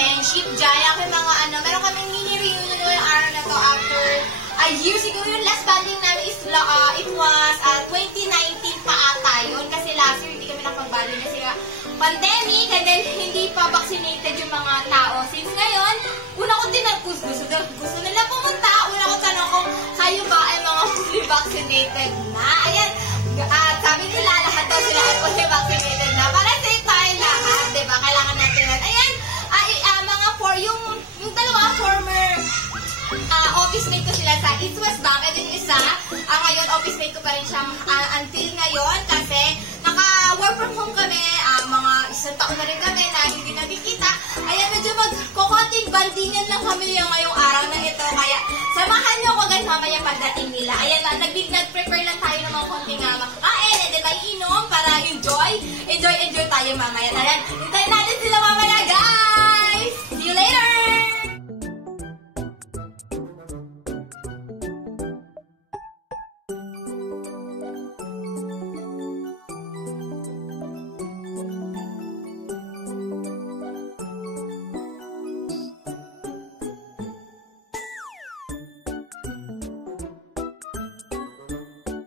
friendship, Jaya, kay mga ano, meron kaming mini-reunion yung araw na to after a year. Siguro yung last banding namin is, it was 2019 pa ata yun. Kasi last year, hindi kami nakapag-banding kasi nga pandemic, and then hindi pa vaccinated yung mga tao. Since ngayon, una ko din gusto nila pumunta. Una ko tanong kung kayo ba ay mga fully vaccinated na. Ayan, sabi nila lahat daw sila ay fully vaccinated na. Para safe tayo lahat, diba? Kailangan natin yan. Ayan, yung dalawa former office mate ko sila sa East West Bank, and yung isa, ngayon office mate ko pa rin siya until ngayon kasi naka-work from home kami, mga isang taon na rin kami na hindi nagkikita. Ayan, medyo magkukunting bandingan lang kami ngayong araw na ito, kaya samahan nyo ko guys mamaya pagdating nila. Ayan, nag-prepare lang tayo ng mga konting makakain, and then may inom para enjoy tayo mamaya. Ayan, hintayin natin sila mamaya guys! See you later!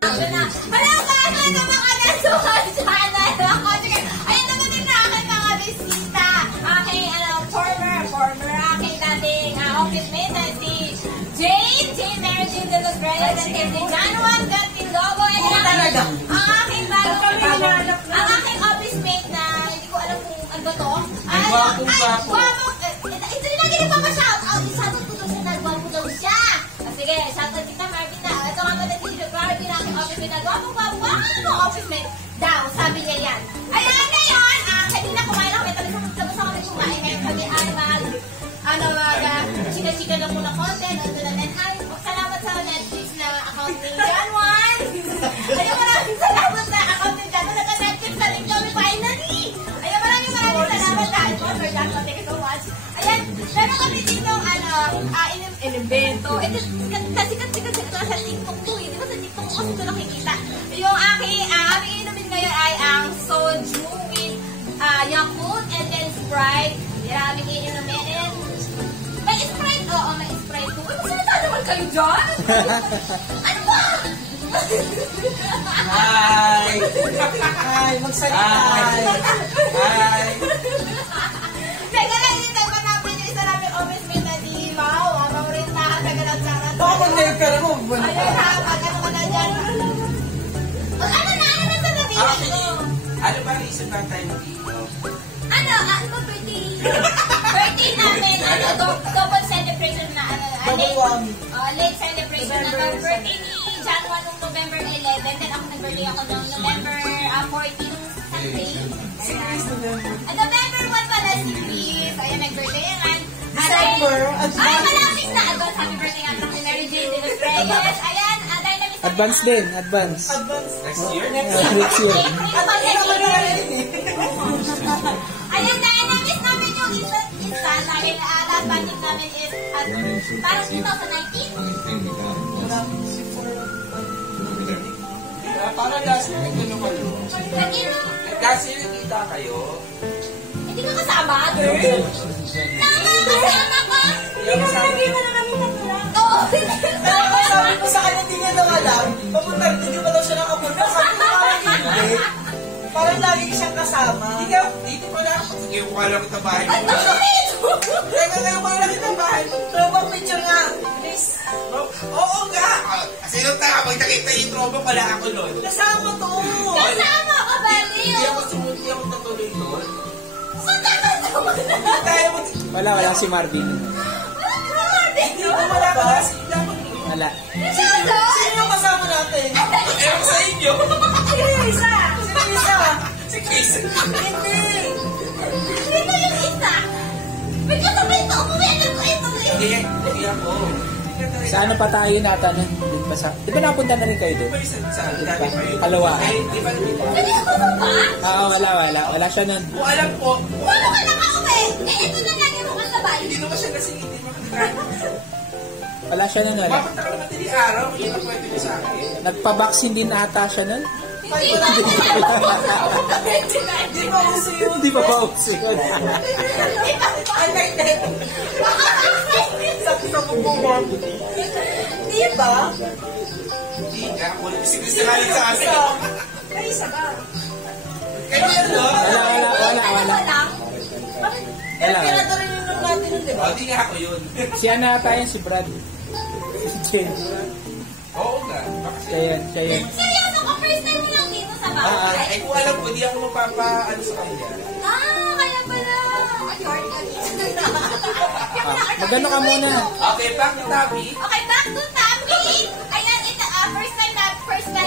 Hello guys! Ito mga nasuhan channel ako. Ayan naman din na aking mga bisita. Aking former aking dating office mate na si Jane Mary Jane de los Reyes, and si John Juan Gantilobo. Ang aking ang aking office mate na hindi ko alam kung ano to. Ay, guwapo. Ito din lagi nagpapashout. Shoutout ko daw siya, nagwapo daw siya. Sige, shoutout kita Marvin na. Ito nga ba na si Marvin na aking office mate na guwapo office mate daw, sabi niya yan. Ayan ngayon, kanina kumain lang kami, tapos ako kumain ngayon kami chika-chika lang muna konti, salamat sa Netflix na account ni John Juan. Ayun, maraming salamat sa account ni John Juan, naka-Netflix na rin kami finally. Ayun, maraming salamat sa account for John Juan, thank you so much. Ayan, meron kami dito, in-evento. Sikat sa TikTok to, hindi ko sa TikTok ko kasi ito nakikita. Yung aming inumin ngayon ay ang soju with Yakult and then Sprite. Yan, aming inumin. And may Sprite, oo, may Sprite po. Uy, masalita naman kayo dyan? Ano ba? Hi! Hi! Magsalita! Hi! Teka lang, hindi tayo manapin yung isa namin office mate na si Mau. Maulit na, tagalog sa akin. Baka mag-nail ka lang mo. Ayun ha, pag-ano ka na dyan. Ano na sa sabihin ko? Ano ba ang isip lang tayo dito? Ano birthday namin, double celebration na, late celebration na birthday ni John Juan noong November 11, then ako nag-birthday ako noong November 14 Sunday. November 1 pala si Chris, ayan nag-birthday yan. December, ay, malapit na advance, happy birthday nga ni Mary Jane de los Reyes. Ayan, advance din, advance. Next year? Next year. Ayan, dahil na-miss namin yung isa dahil last banding namin is parang 2019. Parang last year, ito naman. Last year, kita kayo. Hindi ka kasama, girl? Kasama ka? Hindi mo na namin nagulang. Oo. Sabi ko sa kanya, hindi niya daw alam. Papunta, hindi pa daw siya nakapunta. Sabi ko parang hindi. Parang lagi siyang kasama. Dito pala ako. Sige, kung alam kita bahay. Ay, bakit? Teka, ngayon ko alam kita bahay. Throwback picture nga. Please. Oo nga. Kasi nung taka, pag nakita yung throwback, pala ako nun. Kasama to. Kasama ka, Baliw. Hindi ako sumuti ako natuloy nun. Saan ka kasama na? Wala si Marvin. Hindi ko wala pa kasi Wala. Sino yung kasama natin? Ewan sa inyo. Sino yung isa? Sino yung isa? Si Chris. Hindi. Sino yung isa? May kwento. Hindi ako. Sa ano pa tayo natanong? Di ba napunta na rin kayo doon? Saan? Dati pa yun. Kalawa. Di ba namin pa? Hindi ako ba? Oo, wala siya nun. Kung alam po, Wala ka nakauwi. Ito na lang yung kasabay. hindi naman siya kasi hindi makakita. Wala siya nun, wala. Papunta ka naman din yung araw, hindi na pwede mo sa akin. Nagpa-vaccine din ata siya nun? Hindi ba? Hindi pa uso yun. Hindi pa ba uso yun? Ay, Di ba? Hindi ka. Sinungaling sa akin. Ay, isa ba? Kaya ano? Wala. Eh, pinado rin yung natin nun, di ba? Hindi nga ako yun. Si ano ata yun, si Brad. Si Jen. Oo nga. Siya yan. Seryoso ka, first time mo lang dito sa bahay? Ay, kung alam ko, hindi ako magpapa-ano sa kanya. Kaya pala. Ay, Lord, Magano ka muna. Okay, back to topic. Okay, back to topic. Ayan, ito, first time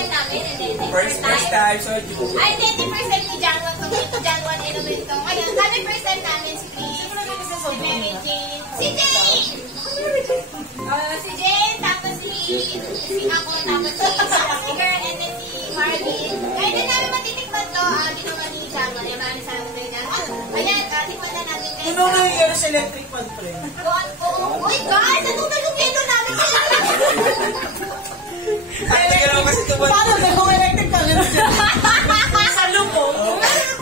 namin. And then, First time, so you. Ay, hindi, first time ni John Juan. Si John Juan, inumin to. Ngayon, kami first time namin si Chris, si Mary Jane, si Jane! Si Jane, tapos si ako, tapos si Girl, and then si Marvin. Kaya din namin matitikman to, ginawa ni John Juan. Maraming salamat kay John Juan. Ayan, tikman na natin guys. Ano nga yung sa electric fan, pre? Uy, guys, ano ba yung pino namin? Ay, hindi naman kasi tuman. Paano ba kung electric fan? Sa lupo?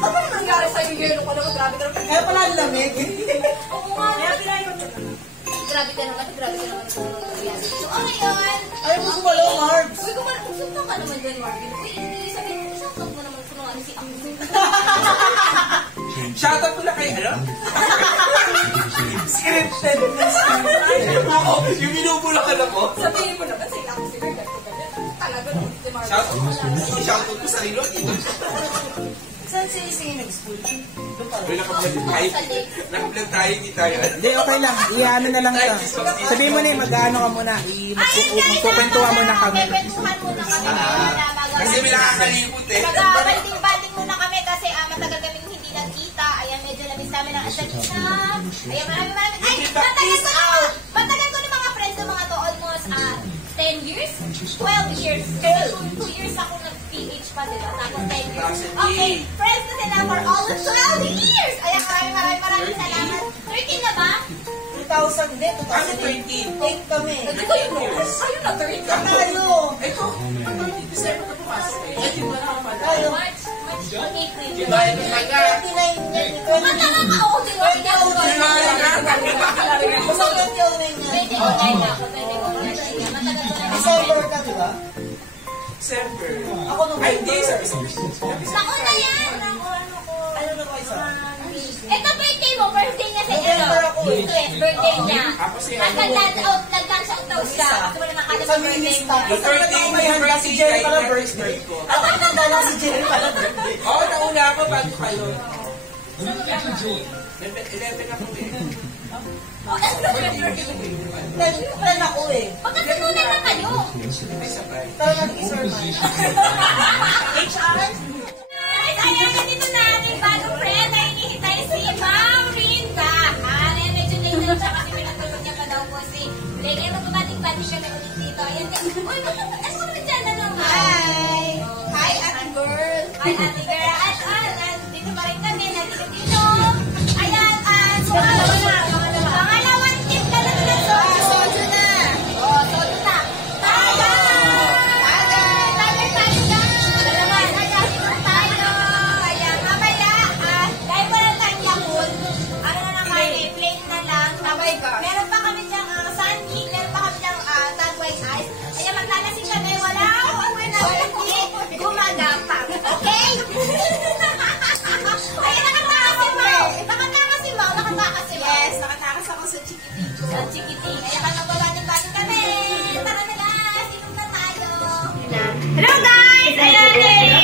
Ano nangyari sa'yo yung yelo ko naman? Grabe ka naman. Kaya pala ang lamig. Oo nga. Kaya pinayon ka naman. Grabe ka naman. So, ngayon. Ay, gusto mo lang, Marbs. Uy, kumunta ka naman dyan, Marvin. Uy, sabihin mo, shoutout mo naman kung ano si Ako. Shoutout ko na kay, ano? Scripted. Oo, yung minubulakan ako. Sabihin mo naman, sila ako si Bird. Talaga naman si Marvin. Shoutout ko sa ilo. Saan si Ising nag-school? Doon pa. Uy, nakablog tayo, hindi tayo. Hindi, okay lang. Iano na lang ito. Sabihin mo na yung mag-ano ka muna. Magkukwentuhan muna kami. Magkukwentuhan muna kami. Kasi may nakakalimut eh. Mag-banding muna kami kasi matagal kaming hindi nagkita. Ayan, medyo labis namin ang asan isa. Ayan, marami. Ay, matagal ko ng mga friends ng mga to almost 10 years? 12 years. Kasi 2 years ako nag-PH pa, diba? Tapos 10 years. Okay, friends na sila for all of 12 years! Ayan, maraming salamat. 13 na ba? 2000 din, Ano 2008 kami. Kayo na 13. Tayo. Ito, December ka pumasok eh. Ay, di ba na ako pala? Tayo. March, April. Diba, yung kanya. 29 yan. Mata nga ka ako, di ba? Basta 2009 yan. 20 online na ako, 20 online. Matagal ko na. December ka, di ba? December. Ako nung Ay, hindi. Sabi. Naku na yan! Ano na ba isa? Ito birthday mo, birthday niya sa November ako eh. Birthday niya. Ako si Nag-dance out daw siya. Kasi wala nakakala Sa sa birthday minista. niya. Basta pala ako may handa si Jerry pala birthday. Ako ang handa lang si Jerry pala birthday. Oo, nauna ako bago kayo. 11 ako eh. Plan ako eh. Pagkasunan na kayo. May sabay. Tara natin i-survive. HR? Guys, ayan, nandito na ating bagong friend na hinihintay si Ma'am Rinda. Ayan, medyo late na siya kasi pinatulog niya pa daw po si Blake. Ayan, magbabating-bating kami ulit dito. Ayan, uy, ano ka dyan na naman? Hi! Hi, ate girl. Hi, ate girl. At dito pa rin kami, nandito dito. Ayan, pangalawang tip na lang na soju na. Oh, soju na. Taga! Ayan, mamaya, dahil wala tayong Yakult, ano na lang kami, plain na lang. Meron pa kami dyang sunkick, meron pa kami dyang tag white ice. Ayan, maglalasing kami, wala hindi gumagapang. Okay? Ayan, nakatakas si Mau. Nakatakas si Mau. Yes, nakatakas ako sa Chikiting. Sa Chikiting. Ayan, magbabating-bating kami. Tara na lang, inom na tayo. Hello guys! Ayan,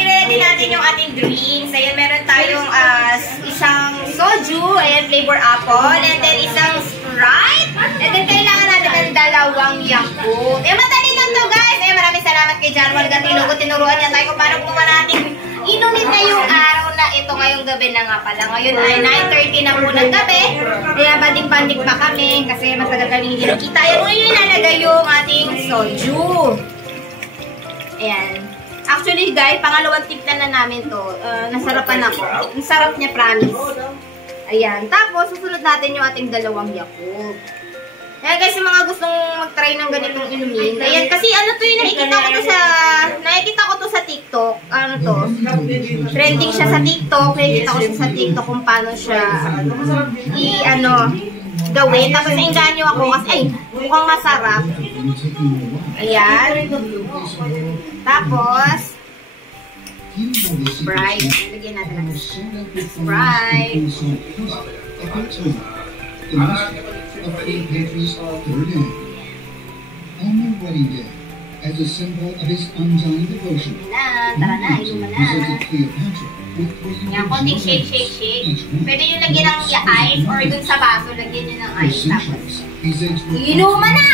ready natin yung ating drinks. Ayan, meron tayong isang soju, ayan, flavor apple, and then isang Sprite, and then kailangan natin ng dalawang Yakult. Ayan, madali lang to guys. Ayan, maraming salamat kay John Juan Gatilo. Tinuruan niya tayo kung paano gumawa natin inumin ngayong araw na ito, ngayong gabi na nga pala. Ngayon ay 9:30 na po ng gabi. Kaya banding-banding pa kami kasi matagal kami hindi nakita. Ayan, ngayon ilalagay yung ating soju. Ayan. Actually guys, pangalawang tipla na namin to. Nasarapan ako. Ang sarap niya, promise. Ayan. Tapos, susunod natin yung ating dalawang Yakult. Ayan guys, yung mga gustong mag-try ng ganitong inumin. Ayan, kasi ano to yung nakikita ko to sa TikTok. Ano to? Trending siya sa TikTok. Nakikita ko siya sa TikTok kung paano siya gawin. Tapos nainganyo ako kasi, ay, mukhang masarap. Ayan. Tapos, Sprite. Lagyan natin ng Sprite. On their wedding day, as a symbol of his undying devotion, Tara na, inuman na. presented Cleopatra with 3 Yan, konting shake, shake, shake. Pwede nyo lagyan ng ice or dun sa baso, lagyan nyo ng For ice. Tapos, centuries, these eggs were inuman na!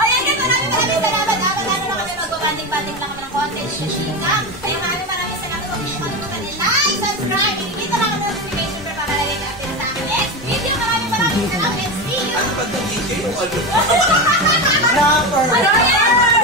Ayan guys, maraming salamat. Lalo na kami magbabanding-banding lang ng konti. Kaya maraming salamat. Huwag niyo kalimutan i-like, subscribe, i-hit ang notification para lagi na-update sa akin next video. Maraming salamat. See you! Ano pag nag-DJ yung ano? Napper. Ano yan?